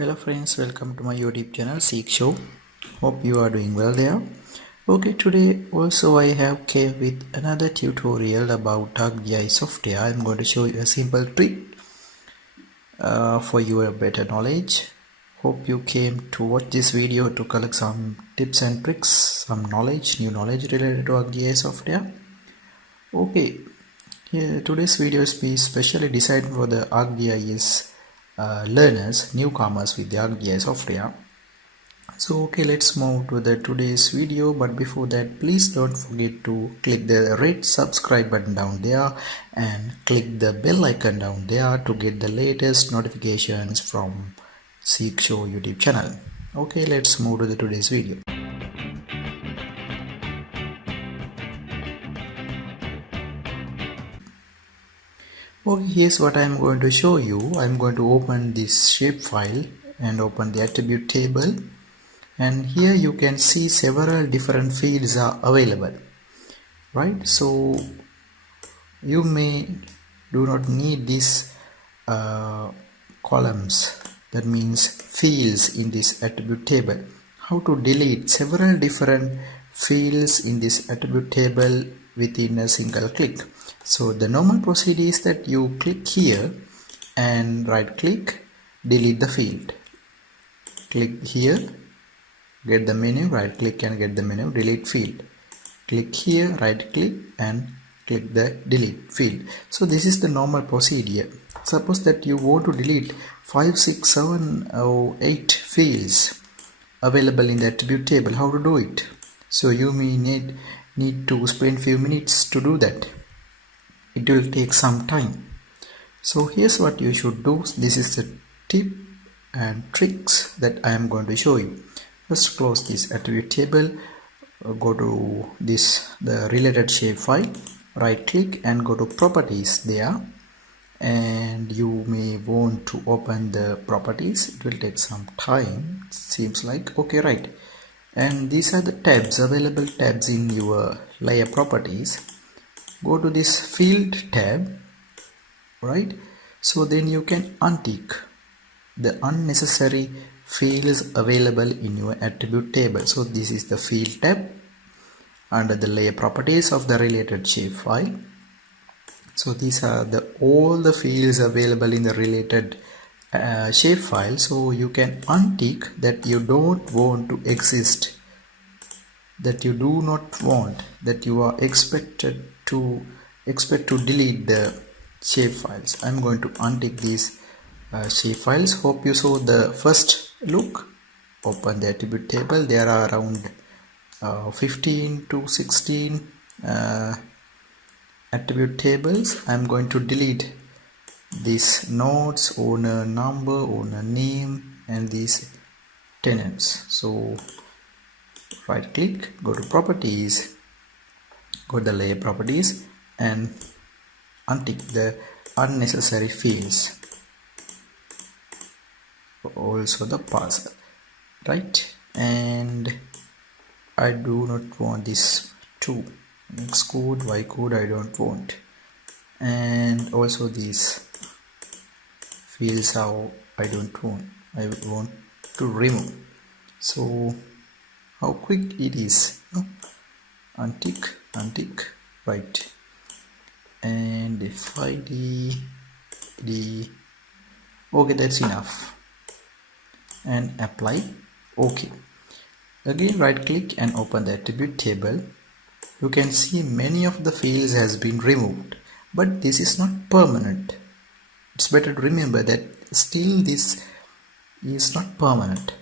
Hello friends, welcome to my YouTube channel Seek Show. Hope you are doing well there. Okay, today also I have came with another tutorial about ArcGIS software. I'm going to show you a simple trick for your better knowledge. Hope you came to watch this video to collect some tips and tricks, some knowledge, new knowledge related to ArcGIS software. Okay, here today's video is specially designed for the ArcGIS learners, newcomers with the ArcGIS software. So okay, let's move to the today's video, but before that please don't forget to click the red subscribe button down there and click the bell icon down there to get the latest notifications from Seek Show YouTube channel. Okay, let's move to the today's video. Okay, here's what I'm going to show you. I'm going to open this shapefile and open the attribute table, and here you can see several different fields are available, right? So you may do not need these columns, that means fields in this attribute table. How to delete several different fields in this attribute table within a single click? So the normal procedure is that you click here and right click, delete the field. Click here, get the menu, right click and get the menu, delete field. Click here, right click and click the delete field. So this is the normal procedure. Suppose that you want to delete 5, 6, 7 or 8 fields available in the attribute table. How to do it? So you may need to spend few minutes to do that. It will take some time. So here's what you should do. This is the tip and tricks that I am going to show you. First, close this attribute table, go to the related shapefile, right click and go to properties there, and you may want to open the properties. It will take some time, it seems like. Okay, right, and these are the tabs, available tabs in your layer properties. Go to this field tab, right? So then you can untick the unnecessary fields available in your attribute table. So this is the field tab under the layer properties of the related shapefile. So these are all the fields available in the related shapefile. So you can untick that you don't want to exist, that you do not want, that you are expect to delete the shapefiles. I'm going to untick these shapefiles. Hope you saw the first look. Open the attribute table. There are around 15 to 16 attribute tables. I'm going to delete these nodes, owner number, owner name, and these tenants. So right click, go to properties, go to the layer properties and untick the unnecessary fields, also the parser, right? And I do not want this too. X code, Y code I don't want, and also these fields how I don't want, I want to remove. So how quick it is, no? Untick, right, and if I the okay, that's enough, and apply. Okay, again right click and open the attribute table. You can see many of the fields has been removed, but this is not permanent. It's better to remember that still this is not permanent.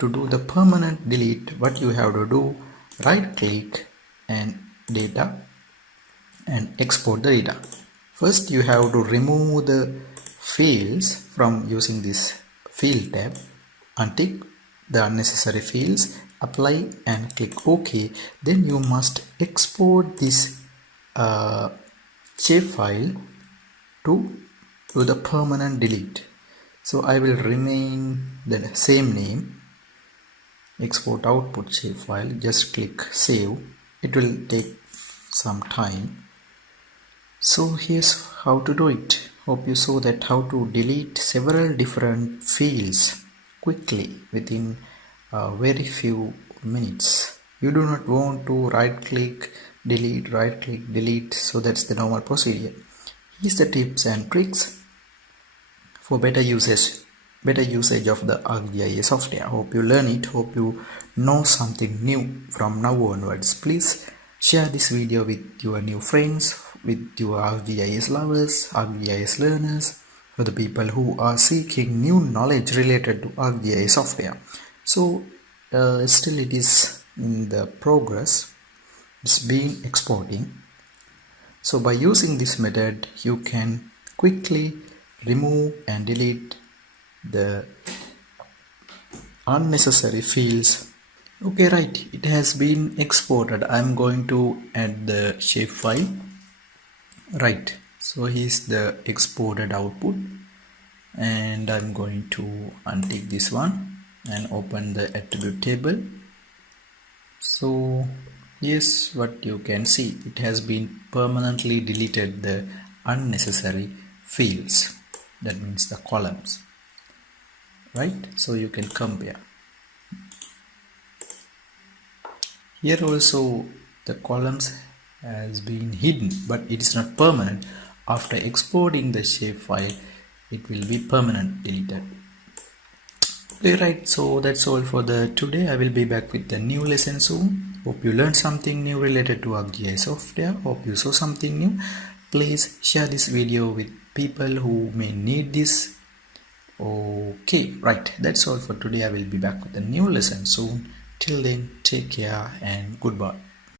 To do the permanent delete, what you have to do, right click and data and export the data. First you have to remove the fields from using this field tab, untick the unnecessary fields, apply and click OK. Then you must export this shapefile to the permanent delete. So I will remain the same name, export output shapefile, just click save. It will take some time. So here's how to do it. Hope you saw that how to delete several different fields quickly within very few minutes. You do not want to right click delete, so that's the normal procedure. Here's the tips and tricks for better usage of the ArcGIS software. Hope you learn it, hope you know something new from now onwards. Please share this video with your new friends, with your ArcGIS lovers, ArcGIS learners, for the people who are seeking new knowledge related to ArcGIS software. So still it is in the progress, it's been exporting. So by using this method you can quickly remove and delete the unnecessary fields. Okay, right, it has been exported. I'm going to add the shapefile. Right, so here's the exported output, and I'm going to untick this one and open the attribute table. So yes, what you can see, it has been permanently deleted the unnecessary fields, that means the columns, right? So you can compare. Here also the columns has been hidden, but it is not permanent. After exporting the shapefile, it will be permanent deleted. Okay, right, so that's all for the today. I will be back with the new lesson soon. Hope you learned something new related to ArcGIS software. Hope you saw something new. Please share this video with people who may need this. Okay, right, that's all for today. I will be back with a new lesson soon. Till then, take care and goodbye.